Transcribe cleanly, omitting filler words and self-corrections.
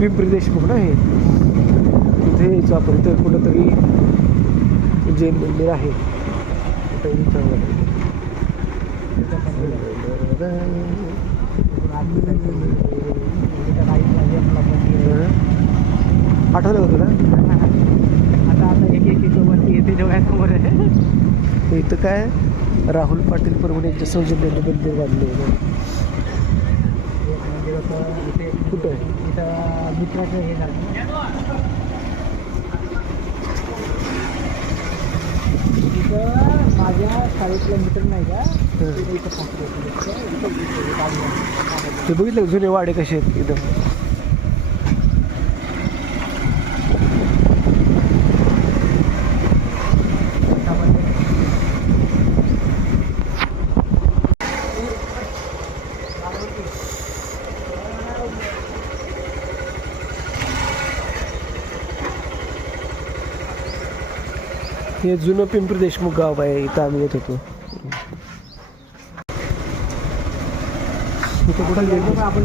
पिंपरी देशमुख ना हे. इथे यायचो आपण. इथं कुठंतरी जैन मंदिर आहे. आठवलं का तुला? आता एक वरती येते डोळ्यासमोर आहे. इथं काय राहुल पाटील परभणी यांच्या सौजन्याने मंदिर बांधले. म्हणजे इथे कुठं आहे? इथं मित्राचं हे झालं. इथं माझ्या शाळेतला मित्र नाही का, इथं ते बघितलं जुने वाडे कसे आहेत एकदम. हे जुनं पिंपरी देशमुख गाव आहे. इथं आम्ही येत होतो. इथं कुठं आपण